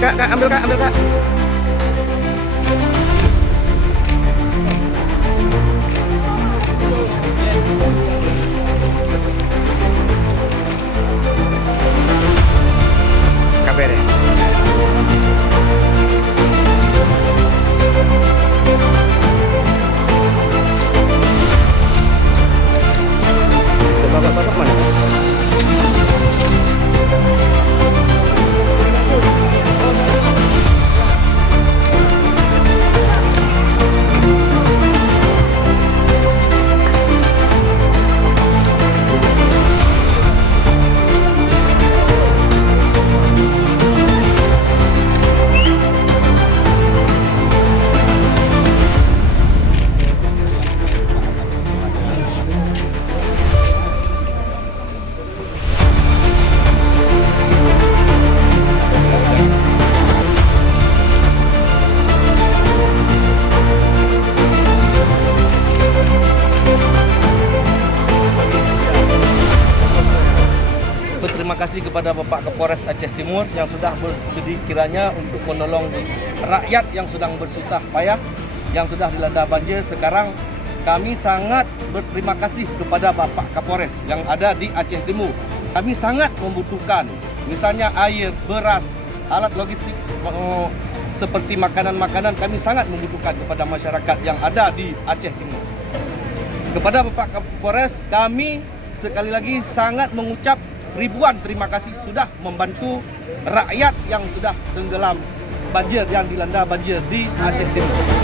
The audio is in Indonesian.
kak, ambil kak, ambil kak. Kabar ya. Bapak-bapak mana? Terima kasih kepada Bapak Kapolres Aceh Timur yang sudah bersedia kiranya untuk menolong rakyat yang sedang bersusah payah, yang sudah dilanda banjir. Sekarang kami sangat berterima kasih kepada Bapak Kapolres yang ada di Aceh Timur. Kami sangat membutuhkan misalnya air, beras, alat logistik seperti makanan-makanan. Kami sangat membutuhkan kepada masyarakat yang ada di Aceh Timur. Kepada Bapak Kapolres, kami sekali lagi sangat mengucap ribuan terima kasih sudah membantu rakyat yang sudah tenggelam banjir, yang dilanda banjir di Aceh Timur.